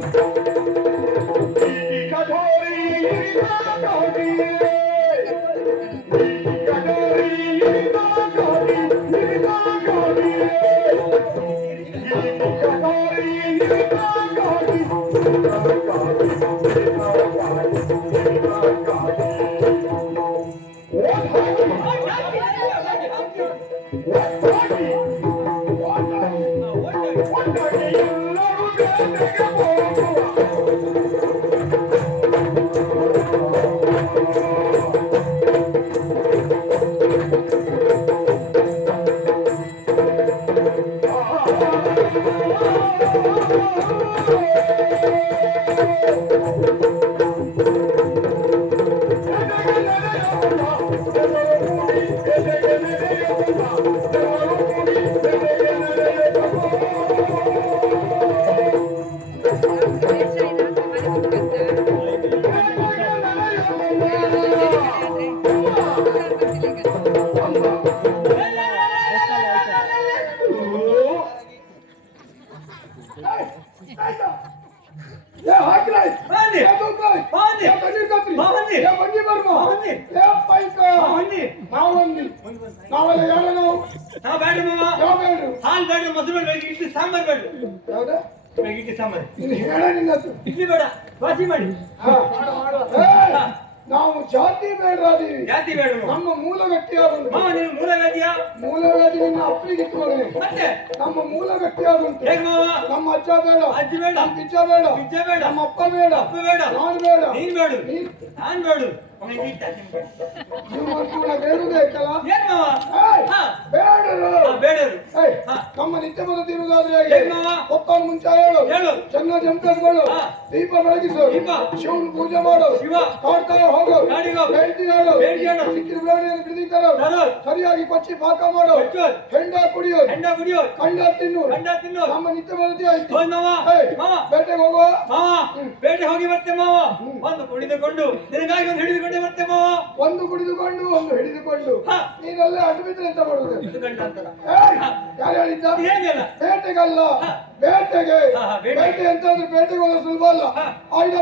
Thank you. ಮೂಲ ವ್ಯಾಧಿಯನ್ನ ಅಪ್ಪನಿಗೆ ಇಟ್ಟುಕೊಳ್ಳಿ ಮತ್ತೆ ನಮ್ಮ ಮೂಲ ಗಟ್ಟಿಯಾಗುಂಟು ಹೇಗೆ ಮಾವ ನಮ್ಮ ಅಜ್ಜ ಬೇಡ ಅಜ್ಜಿ ಬೇಡ ನಮ್ಮ ಪಿಜ್ಜ ಬೇಡ ಪಿಜ್ಜ ಬೇಡ ನಮ್ಮ ಅಪ್ಪ ಬೇಡ ಅಪ್ಪ ಬೇಡ ನಾನು ಬೇಡ ನೀನ್ ಬೇಡ ನೀನ್ ನಾನ್ ಬೇಡ ನಮ್ಮ ನಿತ್ಯ ಮುಂಚೆ ಹೇಳು ಹೇಳು ಚೆನ್ನ ಜಂಪರ್ಗಳು ಹಾ. ದೀಪ ಬೆಳಗಿಸು ಶಿವನ ಪೂಜೆ ಮಾಡು. ಕಾಡ್ತಾ ಹೋಗು. ಬೆಳ್ತಿ ಹೇಳು ಸರಿಯಾಗಿ ಪಚ್ಚಿ ಪಾಕ ಮಾಡು. ಹೆಂಡ ಕುಡಿಯೋದು ಹೆಂಡ ಕುಡಿಯೋದು ಕಂಡ ತಿನ್ನು ಗಂಡ ತಿನ್ನು ನಮ್ಮ ನಿತ್ಯ ಬರುತ್ತಿ ಆಯ್ತು ಬೇಟೆಗೆ ಹೋಗುವ ಬೇಟೆ ಹೋಗಿ ಬರ್ತೆ ಮಾವ. ಒಂದು ಕುಡಿದುಕೊಂಡು ನಿನಗಾಗಿ ಒಂದು ಹಿಡಿದುಕೊಂಡೆ ಬರ್ತೆ ಮಾವ ಒಂದು ಕುಡಿದುಕೊಂಡು ಒಂದು ಹಿಡಿದುಕೊಂಡು. ನೀನೆಲ್ಲ ಅಡ್ಡ ಬಿದ್ರೆ ಎಂತ ಮಾಡುದು! ಯಾರು ಹೇಳಿದ್ದ? ಬೇಟೆಗಲ್ಲ. ಬೇಟೆಗೆ ಬೇಟೆ. ಎಂತ ಬೇಟೆಗೆ ಹೋದ ಸುಲಭ ಅಲ್ಲ. ಆಯ್ದ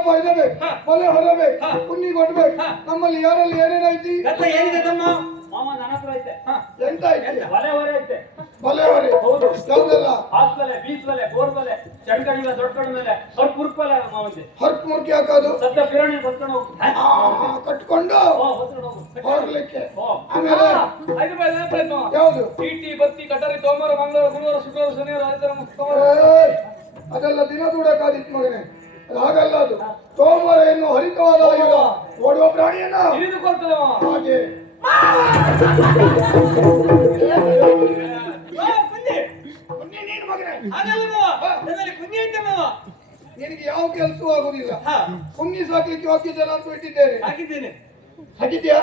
ಹಾ. ಕೊಲೆ ಹೊರಬೇಕು. ಕುನ್ನಿ ಕೊಡ್ಬೇಕು. ನಮ್ಮಲ್ಲಿ ಯಾರಲ್ಲಿ ಏನೇನೈತಿ? ಏನಿದೆ ತಮ್ಮ? ಮಾಮ ನನ್ನ ಹತ್ರ ಐತೆ. ಎಂತ ಐತಿ? ಬಲೆ ಹೊರೆ ಐತೆ. ಬಲೆ ಹೊರೆ. ಹೌದು. ಯಾವುದೆಲ್ಲ? ಹಾಸ್ ಬಲೆ ಬೀಚ್ ಬಲೆ ಬೋರ್ ಬಲೆ ಚಂಡ್ಕಡಿಲ್ಲ ದೊಡ್ಡ ಕಡೆ ಮೇಲೆ. ಸ್ವಲ್ಪ ಕುರ್ಕ್ ಬಲೆ ಮಾವಂತೆ ಹೊರಕ್ ಮುರ್ಕಿ ಹಾಕೋದು? ಸದ್ಯ ಪಿರಣಿ ಹೊತ್ಕೊಂಡು ಹೋಗು. ಆ, ಕಟ್ಕೊಂಡು? ಹೊರಲಿಕ್ಕೆ ಆಮೇಲೆ? ಐದು ನೆನಪಾಯ್ತು ಮಾವ. ಯಾವುದು? ಈಟಿ ಬತ್ತಿ ಕಟರಿ ಸೋಮವಾರ ಮಂಗಳವಾರ ಗುರುವಾರ ಶುಕ್ರವಾರ ಶನಿವಾರ ಆದಿತ್ಯವಾರ ಏಯ್! ಅದೆಲ್ಲ ದಿನ ದೂಡಕ್ಕಾದಿತ್ತು ಮಗನೇ. ಹಾಗಲ್ಲ ಅದು. ಸೋಮವಾರ ಏನು ಹರಿತವಾದ ಓಡುವ ಪ್ರಾಣಿಯನ್ನ. ಹಾಗೆ. ನಿನಗೆ ಯಾವ ಕೆಲಸವೂ ಆಗುದಿಲ್ಲ. ಕುನ್ನಿ ಸಾಕ್ಲಿಕ್ಕೆ ಜನ ಅಂತ ಇಟ್ಟಿದ್ದೇನೆ. ಹಾಕಿದ್ದೇನೆ ಹಾಗಿದ್ಯಾ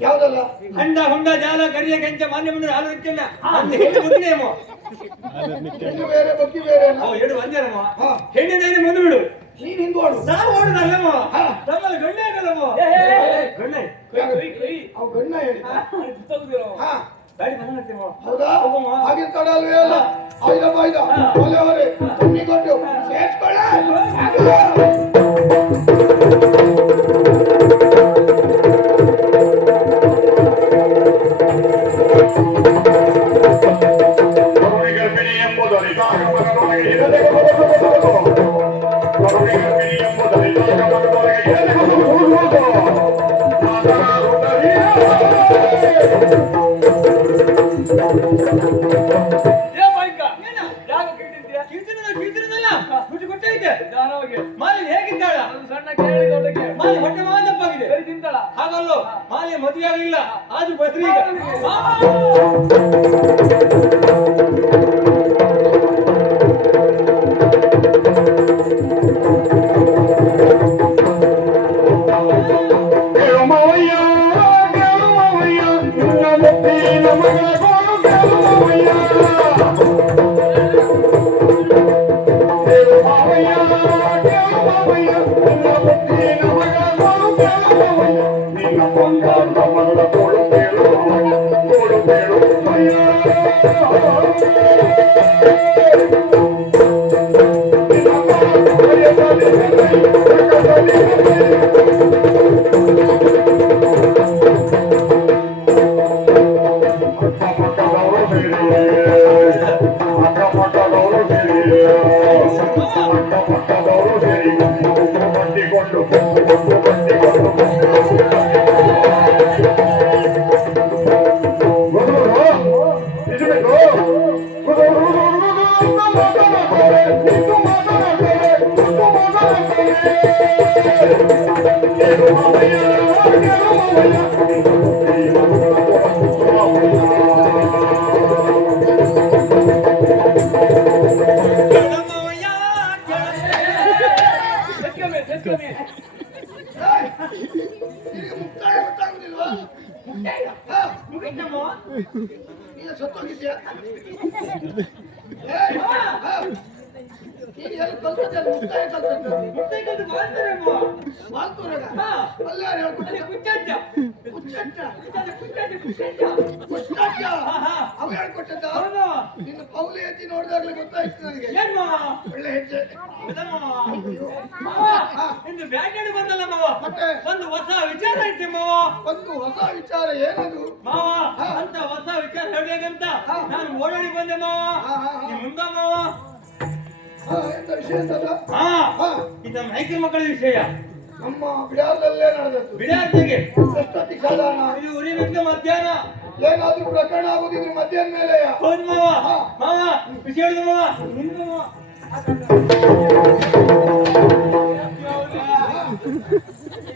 ಯಾವ್ದಲ್ಲ? ಹಂಡ ಹುಂಡ ಜಾಲ ಕರಿಯ ಕೆಂಚ ಮಾನ್ಯ ಮುಂದೆ ಹಾಲು ಇಟ್ಟಿಲ್ಲ ಹೆಣ್ಣು ಬೇರೆ ಬಗ್ಗಿ ಬೇರೆ ಅಲ್ಲ ಅವು ಎರಡು ಒಂದೇ ಮಾವ ಹಾ. ಹೆಣ್ಣಿನ ಮುಂದೆ ಬಿಡು ನೀನ್ ಹಿಂಗೋಡು ನಾವು ಓಡುದಲ್ಲ ಮಾವ ಹಾ. ನಮ್ಮಲ್ಲಿ ಗಂಡ ಆಗಲ್ಲ ಮಾವ ಏ, ಏ, ಏ, ಏ. ಗಂಡ ಕೈ ಕೈ ಅವ್ ಗಣ್ಣ ಹೇಳಿ. ಗಾಡಿ ಮಾವ ಹೌದಾ? ಮಾವ. ಹಾಗೆ ತಡಲ್ವೇ ಅಲ್ಲ? ಆಯ್ದ ಬಾಯ್ದ ಒಲೆ ಹೊರೆ ಕುನ್ನಿ ಕೊಟ್ಟು ಸೇರ್ಸ್ಕೊಳ್ಳ. ಹಾಗಲ್ಲೋ ಮಾಲೆ ಮದುವೆ ಆಗಲಿಲ್ಲ. ಆದ್ರೂ ಬದ್ರಿ ಹಾ, ಮುಗಿತಮ್ಮವ? ನೀನು ಸತ್ತೋಗಿದ್ಯಾ ಏಯ್, ಹಾ. ನೀನು ಎಲ್ಲಿ ಕಲ್ತದ್ದಲ್ಲ ಅದೇ ಹೇಳ್ಕೊಟ್ಟಿದ್ದು? ನಿನ್ನ ಪೌಲಿ ಹೆಜ್ಜೆ ನೋಡಿದಾಗಲೇ ಗೊತ್ತಾಯ್ತು ನನಗೆ ಒಳ್ಳೆ ಹೆಜ್ಜೆ ಇಂದು ಬ್ಯಾಟೆಡ್ ಬಂದಲ್ಲ ಮಾವ ಮತ್ತೆ? ಒಂದು ಹೊಸ ವಿಚಾರ ಐತೆ ಮಾವ ಒಂದು ಹೊಸ ವಿಚಾರ ಏನದು ಮಾವ ಅಂತ ಹೊಸ ವಿಚಾರ ಹೇಳ್ಬೇಕಂತ ಅಂತ ನಾನು ಓಡಾಡಿ ಬಂದೆ ಮಾವ. ಮುಂದ ಮಾವ ಇದು ನಮ್ಮ ಹೈಕಲ್ ಮಕ್ಕಳ ವಿಷಯ. ನಮ್ಮ ಬಿಡಾರದಲ್ಲೇ ನಡೆದದ್ದು. ಬಿಡಾರ್ತಿಗೆ ಎಷ್ಟೊತ್ತಿಗೆ ಸಾಧಾರಣ ಇದು ಉರಿಬೇಕು ಮಧ್ಯಾಹ್ನ. ಏನಾದ್ರೂ ಪ್ರಕರಣ ಆಗೋದಿದ್ರೆ ಮಧ್ಯಾಹ್ನ ಮೇಲೆ ಹೌದು ಮಾವ. ಹಾ. ಮಾವ ವಿಷಯ ಹೇಳಿದ ಮಾವ. ನಿಂದು ಮಾವ. ಉಂಟು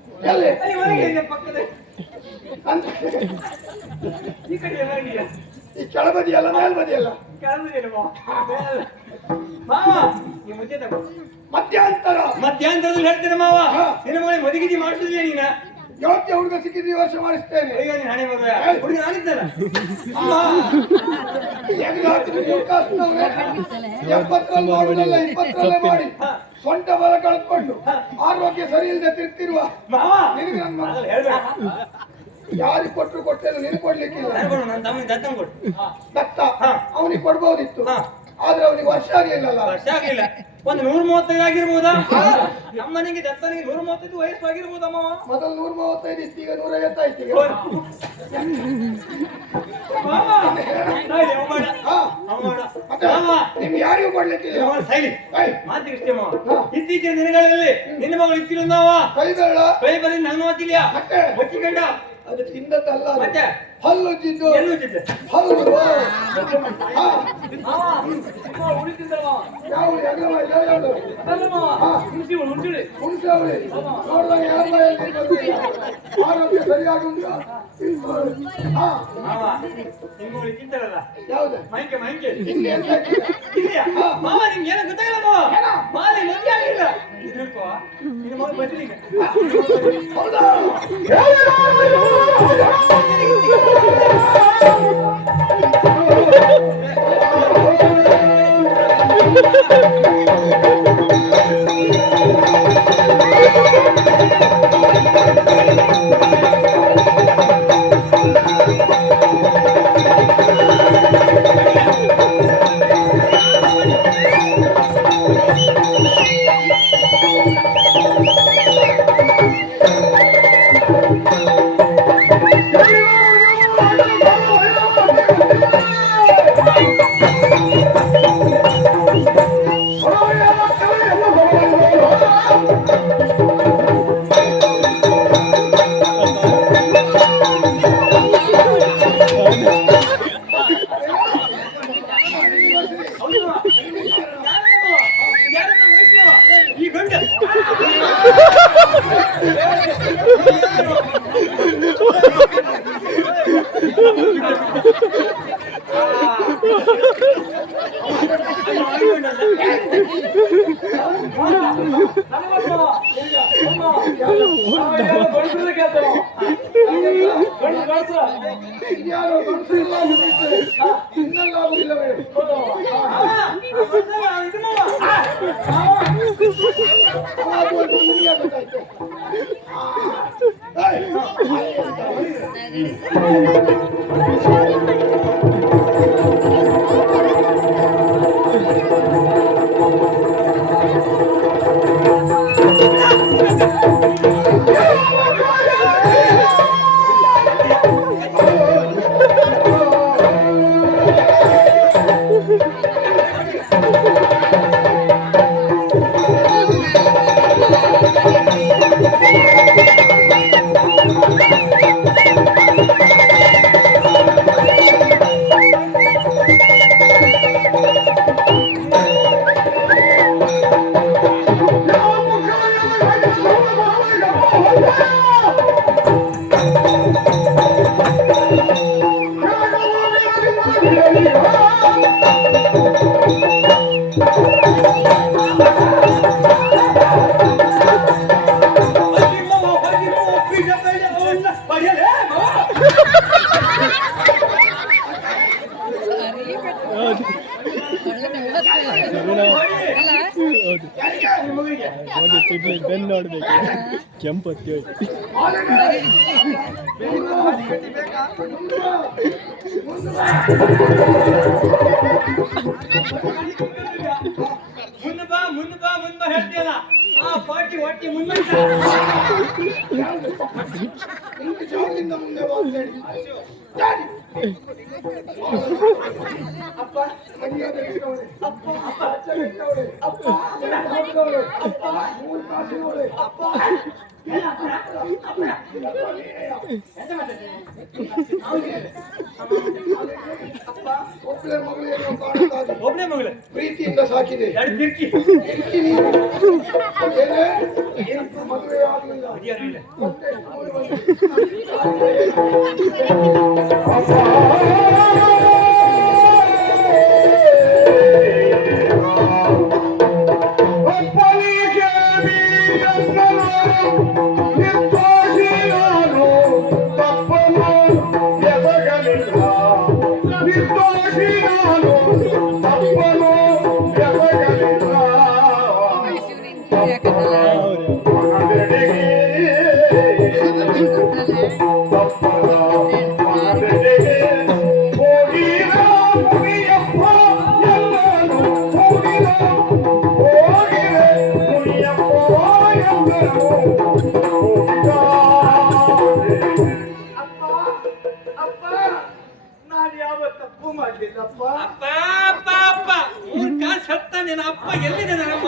ಈ ಕೆಳಬದಿ ಅಲ್ಲ ಮೇಲ್ಬದಿ ಅಲ್ಲ ಮಧ್ಯಂತರ. ಮಧ್ಯಾಂತರದಲ್ಲಿ ಹೇಳ್ತೇನೆ ಮಾವ. ಹಾ. ನಿನ್ನ ಮನೆ ಮದುಗಿದಿ ಮಾಡ್ತಿದ್ಯಾ ನೀನ? ಯಾವತ್ತೆ ಹುಡುಗ ಸಿಕ್ಕಿದ್ರೆ ವರ್ಷ ಮಾಡಿಸ್ತೇನೆ. ಅಯ್ಯೋ ನೀನ್ ಹಣೆ ಬರುವ ಹುಡುಗ ನಾನಿದ್ದಲ್ಲ ಹೆಂಗ್ ಹಾಕಿದ್ರು? ಎಪ್ಪತ್ತರಲ್ಲಿ ಇಪ್ಪತ್ತರಲ್ಲೇ ಮಾಡಿ. ಸೊಂಟ ಬಲ ಕಳ್ಕೊಂಡು ಆರೋಗ್ಯ ಸರಿ ಇಲ್ಲದೆ ತಿರ್ತಿರುವ ಯಾರಿಗೆ ಕೊಟ್ಟರು ಕೊಟ್ಟೆಲ್ಲ ಕೊಡ್ಲಿಕ್ಕಿಲ್ಲ. ನಾನು ನನ್ನ ತಮ್ಮನಿಗೆ ದತ್ತಂ. ಅವನಿಗೆ ಕೊಡ್ಬೋದಿತ್ತು. ಆದ್ರೆ ಅವನಿಗೆ ವರ್ಷ ಆಗ್ಲಿಲ್ಲಲ್ಲ. ವರ್ಷ ಆಗ್ಲಿಲ್ಲ. ಒಂದು ನೂರ ಮೂವತ್ತೈದು ಆಗಿರ್ಬೋದಾ ನಮ್ಮನೆಗೆ ದತ್ತನಿಗೆ ನೂರ ಮೂವತ್ತೈದು ವಯಸ್ಸು ಆಗಿರ್ಬೋದಮ್ಮ ಮೊದಲು ನೂರ ಮೂವತ್ತೈದು ಇತ್ತು ಈಗ. ಮಾವ, ನಿಮ್ಗೆ ಯಾರಿಗೂ ಕೊಡ್ಲಿಕ್ಕಿಲ್ಲ. ಏಯ್, ಮಾತಿಗೆ ಇಷ್ಟೇ ಇತ್ತೀಚಿನ ದಿನಗಳಲ್ಲಿ ನಿನ್ನ ಮಗಳು ಇತ್ತಿಲ್ಲ ನಾವ ಕೈ ಬೆರಳ ಕೈ ಬರೀ ನನ್ನ ಮಾತಿಲ್ಲ ಮತ್ತೆ? ಒಚ್ಚಿಕೊಂಡ ಅದು ತಿಂದದ್ದಲ್ಲ. ಮತ್ತೆ? ಹಲ್ಲು ಜಿದ್ದು? ಹಲ್ಲು ಹಾ. ಮಾವ. ನಿಮ್ಮ ಉಳಿತಿದ್ದವ ಯಾವ ಎಗರವ ಯಾವ ಯಾವ್ದು ಅದಲ್ಲ ಮಾವ ಹುಣಸಿ ಹುಣಸಿಳಿ ಹುಣಸೆ ಅವಳಿ ನೋಡ್ದಾಗ ಯಾರ ಬಾಯಲ್ಲಿ ಗೊತ್ತಿಲ್ಲ ಆರೋಗ್ಯ ಸರಿಯಾಗಿ ಉಂಟು ಹಾ ಮಾವ ನಿಮ್ಮ ಮಗಳು ಇತ್ತಿದ್ದಾರಲ್ಲ ಯಾವ್ದು ಮೈಕೆ ಮೈಕೆ ಇಲ್ಲಿ ಎಂತ ಹಾಕಿಲ್ಲ? ಇದೆಯಾ? ಮಾವ ನಿಮ್ಗೆ ಏನೋ ಗೊತ್ತಾಗಿಲ್ಲ ಮಾವ ಮಾಲೆ ಮದುವೆ ಆಗಿಲ್ಲ ಇದು ಹಿಡ್ಕೋ. ನಿನ್ನ ಮಗಳು ಬದಲಿಗೆ ಹೌದಾ ಈ Hey! ಮುಂದೆ ಬಾ ಮುಂದೆ ಬಾ ಮುಂದೆ ಬಾ ಹೇಳ್ತೀಯಲ್ಲ ಆ ಪಾರ್ಟಿ ಹೊಟ್ಟಿ ಮುಂದೆ ನಿಮ್ಗೆ ಜಾಗದಿಂದ ಮುಂದೆ ಬಾ ಅಂತ ಹೇಳಿ. ಡ್ಯಾಡಿ. ಅಪ್ಪ ಮರ್ಯಾದೆ ಇಟ್ಟವಳೆ. ಅಪ್ಪ ಅಚ್ಚ ಇಟ್ಟವಳೆ. ಅಪ್ಪ ಎರಡು ಹಾಕಿದವಳೆ. ಅಪ್ಪ ಮೂರು ಕಾಸಿನವಳೆ. ಅಪ್ಪ ಅಪ್ಪ ಒಬ್ಬಳೆ ಮಗಳೇನೋ ಕಾಣುತ್ತಾದೆ. ಒಬ್ಬನೇ ಮಗಳು ಪ್ರೀತಿಯಿಂದ ಸಾಕಿದೆ ಎರಡು ಕಿರ್ಕಿ ಇರ್ತಿ ನೀನು. ಏನೇ? ಏನಕ್ಕೂ ಮದುವೆ ಆಗಲಿಲ್ಲ ಯಾರು ಇಲ್ಲ ಅಪ್ಪ ಅಪ್ಪ ನಾನು ಅಪ್ಪ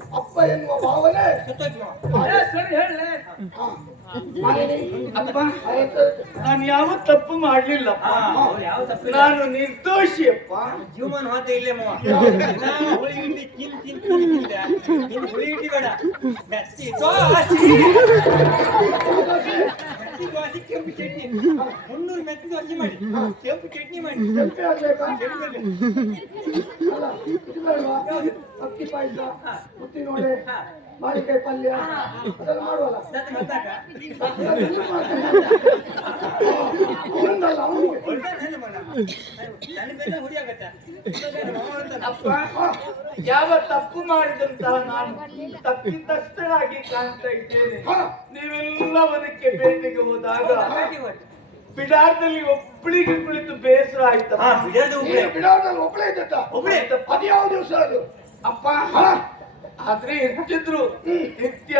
ಅಪ್ಪ ಎನ್ನುವ ಭಾವನೆ. ಸರಿ ಅಪ್ಪ. ನಾನು ಯಾವ ತಪ್ಪು ಮಾಡ್ಲಿಲ್ಲ ನಾನು ನಿರ್ದೋಷಿ ಅಪ್ಪ. ಜೀವನ ಮಾತ ಇಲ್ಲೇ ಹುಳಿ ಬೇಡ. ದೋಸೆ ಕೆಂಪು ಚಟ್ನಿ. ಮುನ್ನೂರು ಮೆತ್ತಿ ದೋಸೆ ಮಾಡಿ. ಕೆಂಪು ಚಟ್ನಿ ಮಾಡಿ? ಅಕ್ಕಿ ಪಾಯಸ ಮುತ್ತಿ ನೋಡೆ ಮಾವಿನಕಾಯಿ ಪಲ್ಯ ಅದೆಲ್ಲ ಮಾಡುವಲ್ಲ? ಅವನಿಗೆ ಹುಡಿ ಆಗತ್ತೆ? ಯಾವ ತಪ್ಪು ಮಾಡಿದಂತಹ ನಾನು ತಪ್ಪಿತಸ್ಥರಾಗಿ ಕಾಣ್ತಾ ಇದ್ದೇನೆ. ನೀವೆಲ್ಲವನಕ್ಕೆ ನೀವೆಲ್ಲ ಅದಕ್ಕೆ ಭೇಟಿಗೆ ಹೋದಾಗ ಬಿಡಾರ್ದಲ್ಲಿ ಒಬ್ಬಳಿಗೆ ಕುಳಿತು ಬೇಸರ ಆಯ್ತಾ ಬಿಡಾರದಲ್ಲಿ ಒಬ್ಬಳೇ ಒಬ್ಬಳೇ ದಿವಸ ಅದು. ಅಪ್ಪ? ಆದ್ರೆ ಹೆಚ್ಚಿದ್ರು ನಿತ್ಯ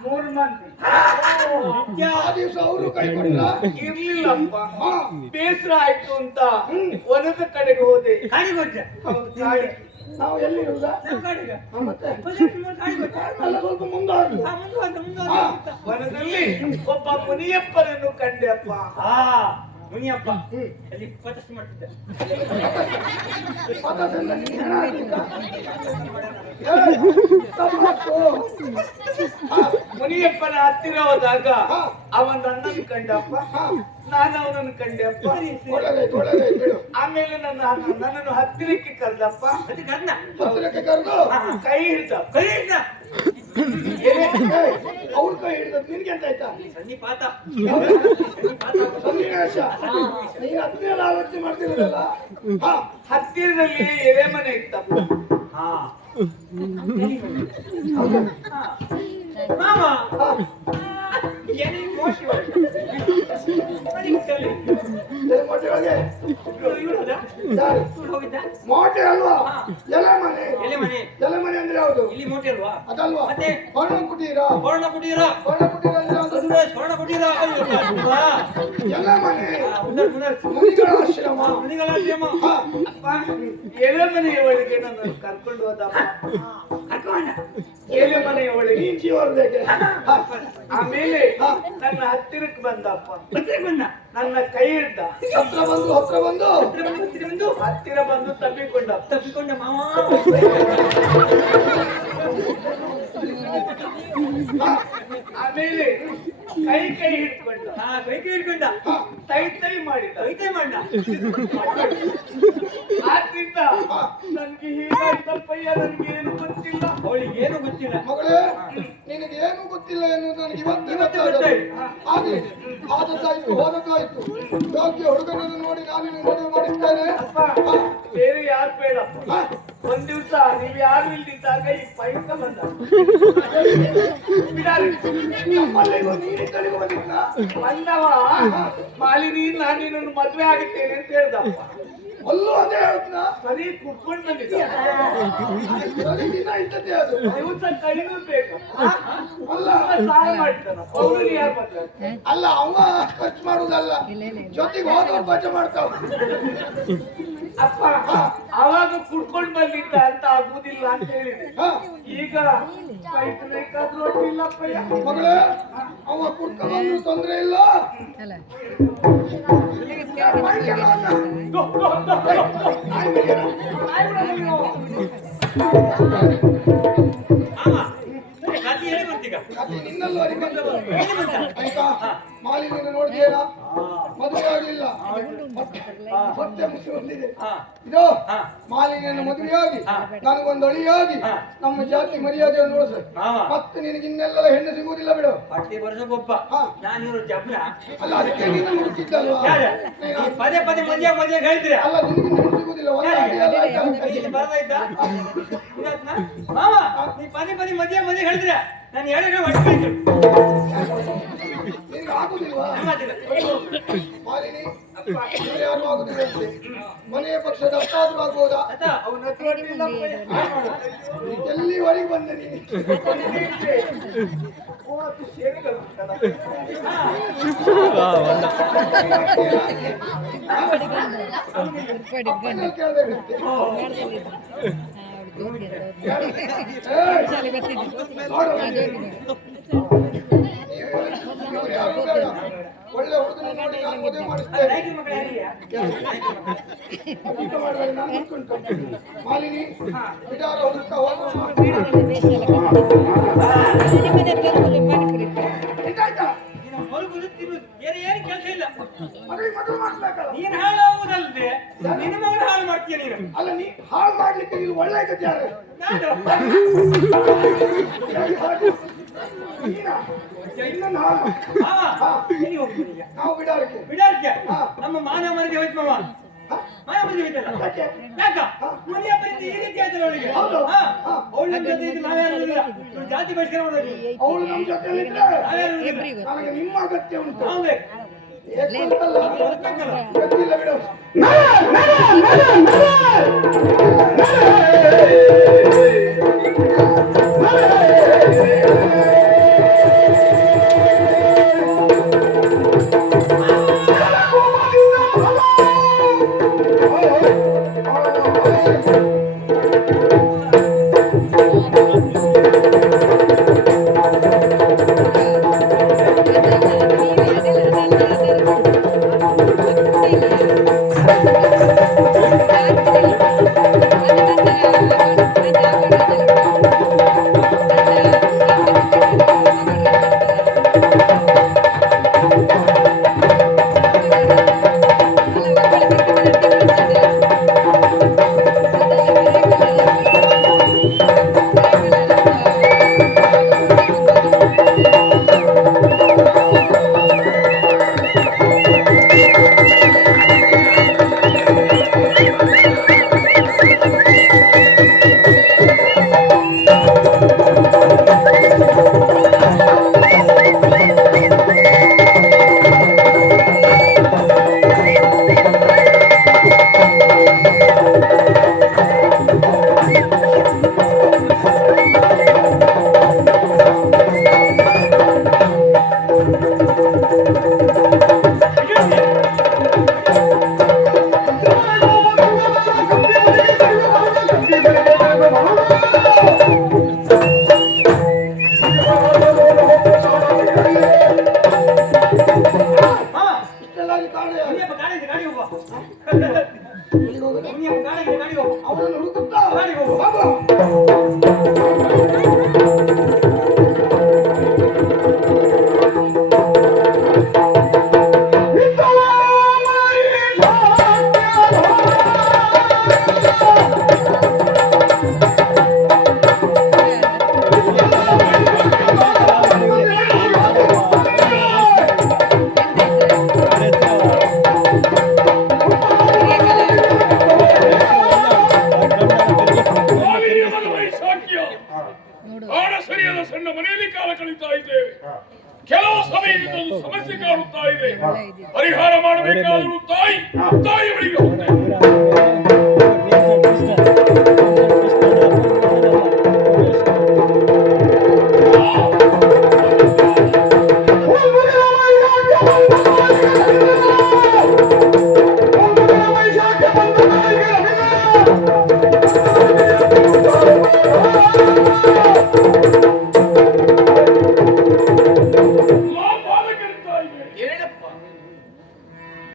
ಮೂರು ಮಂದಿ. ಆ ದಿವಸ ಅವರು ಕೈ ಕೊಟ್ಟಿಲ್ಲ ಇರ್ಲಿಲ್ಲಪ್ಪ. ಬೇಸರ ಆಯ್ತು ಅಂತ ಹೊಲದ ಕಡೆಗೆ ಹೋದೆ. ಕಾಡಿ ಕೊಟ್ಟೆ ಹೌದು, ಗಾಡಿ ನಾವು ಎಲ್ಲಿರುವುದ ಸ್ವಲ್ಪ ಮುಂದಾದ್ರು ವನದಲ್ಲಿ ಒಬ್ಬ ಮುನಿಯಪ್ಪನನ್ನು ಕಂಡೆ ಅಪ್ಪ ಆ ಮುನಿಯಪ್ಪ ಅಲ್ಲಿ ಮಾಡ್ತಿದ್ದೆ. ಮುನಿಯಪ್ಪನ ಹತ್ತಿರ ಹೋದಾಗ. ಅವನ ಅಣ್ಣನ ಕಂಡಪ್ಪ ನಾನು ಅವನನ್ನು ಕಂಡೆ ಅಪ್ಪ ಒಳ್ಳೆದಾಯ್ತು ಒಳ್ಳೆದಾಯ್ತು ಬಿಡು. ಆಮೇಲೆ ನನ್ನ ನನ್ನನ್ನು ಹತ್ತಿರಕ್ಕೆ ಕರೆದಪ್ಪ. ಅದು ಕರ್ನ ಹತ್ತಿರಕ್ಕೆ ಕರೆದು? ಕೈ ಹಿಡ್ದ. ಕೈ ಹಿಡ್ದ. ಅವ್ರ ಕೈ ಹಿಡಿದ ನಿನ್ಗೆ ಎಂತ ಆಯ್ತಾ? ಸನ್ನಿಪಾತ. ಸನ್ನಿವೇಶ. ನೀನ್ ಹತ್ತಿರ ಆಲೋಚನೆ ಹತ್ತಿರದಲ್ಲಿ ಎಲೆ ಮನೆ ಇತ್ತಪ್ಪ ಹಾ. ಮೋಟೆ ಅಲ್ವಾ? ಎಲೆ ಮನೆ. ಎಲೆ ಮನೆ. ಎಲೆ ಮನೆ ಅಂದ್ರೆ ಯಾವುದು? ಇಲ್ಲಿ ಮೋಟೆ ಅಲ್ವಾ? ಅದಲ್ವಾ? ಮತ್ತೆ? ಹೊರಣ ಕುಟೀರ. ಸ್ವರ್ಣ ಕುಟೀರ. ಹೊರಣ ಕುಟೀರ ಸ್ವರ್ಣ ಕುಟೀರ. ಅಲ್ವಾ? ಎಲೆ ಮನೆ. ಆ, ಉನ್ನತ ಉನ್ನತ ಮುನಿಗಳ ಆಶ್ರಮ. ಮುನಿಗಳ ಆಶ್ರಮ. ಹಾ. ಅಪ್ಪ ಎಲೆ ಮನೆಯ ಒಳಗೆ ನನ್ನನ್ನು ಕರ್ಕೊಂಡು ಹೋದಪ್ಪ. ಕೋಣ ಎಲೆ ಮನೆಯವಳಿಗೆ ನೀನ್ ಜೀವರ್ದೇಗೆ ಹಾ. ಆಮೇಲೆ ನನ್ನ ಹತ್ತಿರಕ್ಕೆ ಬಂದಪ್ಪ. ಹತ್ತಿರ ಬಂದ? ನನ್ನ ಕೈ ಹಿಡ್ದ. ಹತ್ರ ಬಂದು ಹತ್ರ ಬಂದು. ಹತ್ರ ಬಂದು ಹತ್ತಿರ ಬಂದು ತಪ್ಪಿಕೊಂಡ ತಪ್ಪಿಕೊಂಡ ಮಾವ. ಆಮೇಲೆ ಕೈ ಕೈ ಹಿಡ್ಕೊಂಡ. ಹಾ ಕೈ ಕೈ ಹಿಡ್ಕೊಂಡ. ತೈ ತೈ ಮಾಡಿದ. ಕೈ ತೈ ಮಾಡ ಆದ್ರಿಂದ ನನ್ಗೆ ಹೀಗಾಯ್ತಪ್ಪಯ್ಯ ನನ್ಗೆ ಏನು ಗೊತ್ತಿಲ್ಲ. ಅವಳಿಗೆ ಏನು ಗೊತ್ತಿಲ್ಲ. ಮಗಳೇ ನಿನಗೆ ಏನು ಗೊತ್ತಿಲ್ಲ ಎನ್ನುವುದು ನನಗೆ ಇವತ್ತು ಆಗ್ಲಿ ಆದದ್ದಾಯ್ತು ಹೋದದ್ದಾಯ್ತು. ಯೋಗ್ಯ ಹುಡುಗನನ್ನು ನೋಡಿ ನಾನು ನಿನ್ನ ಮದುವೆ ಮಾಡಿಸ್ತೇನೆ. ಬೇರೆ ಯಾರು ಹಾ. ಒಂದ್ ದಿವ್ಸ ನೀವ್ ಯಾರು ಇಲ್ದಿದ್ದಾಗ ಈ ಪೈಕ ಬಂದ. ಬಂದವ. ಮಾಲಿನಿ ನಾನು ನಿನ್ನನ್ನು ಮದ್ವೆ ಆಗುತ್ತೇನೆ ಅಂತ ಹೇಳ್ದ. ಅಲ್ಲೂ ಅದೇ ಹೇಳ್ತನಾ ಸರಿ ಕುತ್ಕೊಂಡ್ ಬಂದಿದ್ದ. ಅದು. ದಿವಸ ಕೈನೂ ಬೇಕು. ಅಲ್ಲ ಸಾಲ ಯಾರು ಅಲ್ಲ ಅವ ಖರ್ಚು ಮಾಡುದಲ್ಲ. ಜೊತೆಗೆ ಹೋದವ್ರು ಬಜೆ ಮಾಡ್ತಾವ. ಅಪ್ಪ ಅವಾಗ ಕುಡ್ಕೊಂಡ್ ಬಂದಿದ್ದ ಅಂತ ಆಗುದಿಲ್ಲ ಅಂತ ಹೇಳಿದೆ ಹಾ. ಈಗ ಮಗಳೇ ಅವ ಕುಡ್ಕೊಂಡು ತೊಂದ್ರೆ ಇಲ್ಲ. ಆಯ್ತಾ? ಮಾಲಿನ್ಯನ ಮದುವೆ ಆಗಲಿಲ್ಲ. ಹೊಟ್ಟೆ ಮುಸಿ ಬಂದಿದೆ. ಇದು. ಮಾಲಿನ್ಯನ ಮದುವೆಯಾಗಿ ನನಗೊಂದು ಅಳಿಯಾಗಿ ನಮ್ಮ ಜಾತಿ ಮರ್ಯಾದೆಯನ್ನು ಉಳಿಸು. ಮತ್ತೆ ನಿನಗೆ ಇನ್ನೆಲ್ಲ ಹೆಣ್ಣು ಸಿಗುವುದಿಲ್ಲ ಬಿಡು. ಹೊಟ್ಟೆ ವರ್ಷಕ್ಕೊಬ್ಬ. ನಾನು ಜಬ್ರ ಅಲ್ಲ ಅದಕ್ಕೆ ನೀನು ಹುಡುಕಿದ್ದಲ್ವಾ? ಪದೇ ಪದೇ ಮದ್ಯ ಮದ್ಯ ಹೇಳ್ತೀರ? ಅಲ್ಲ ನಿನಗೆ ಹೆಣ್ಣು ಸಿಗುವುದಿಲ್ಲ. ಇದ್ದ ನೀ ಪದೇ ಪದೇ ಮದ್ಯ ಮದ್ಯ ಹೇಳ್ತೀರ? ನಾನು ಹೇಳಿದ್ರೆ ಅಂತೆ. ಮನೆಯ ಪಕ್ಷದ ಅಷ್ಟಾದ್ರೂ ಆಗ್ಬೋದಾ? ಎಲ್ಲಿವರೆಗೆ ಬಂದೆ ನೀನು? ಒಳ್ಳೆ ಹುಡುಗನ ನೋಡಿ. ಮಾಲಿನಿ ಬಿಡಾರ ಹುಡುಕ್ತಾ ಹೋಗುವ ಕೆಲಸ ಇಲ್ಲ ಮದುವೆ ನೀನು ಹಾಳಾಗುವುದಲ್ಲದೆ ನಿನ್ನ ಮಗಳು ಹಾಳು ಮಾಡ್ತೀಯ ನೀನು. ಅಲ್ಲ ನೀ ಹಾಳು ಮಾಡ್ಲಿಕ್ಕೆ ಇದು ಒಳ್ಳೆ ಕಥೆ ಯಾರು ನಾನು? ಹಾಳು ನಾವು ಬಿಡಾರಕ್ಕೆ. ನಮ್ಮ ಮಾನ ಮರದಿ ಹೋಯ್ತು ಮಾವ. ಮಾನ ಮರದಿ ಹೋಯ್ತಲ್ಲ? ಯಾಕೆ? ಮನೆಯ ಪರಿಸ್ಥಿತಿ ಈ ರೀತಿ ಆಯ್ತಲ್ಲ ಅವಳಿಗೆ? ಹೌದು. ಅವಳು ನಮ್ಮ ಜೊತೆ ಇದ್ದು ಬಹಿಷ್ಕಾರ ಮಾಡೋದು. ಅವಳು ನಮ್ಮ ನನಗೆ ನಿಮ್ಮ ಅಗತ್ಯ ಉಂಟು. ಬಿಡು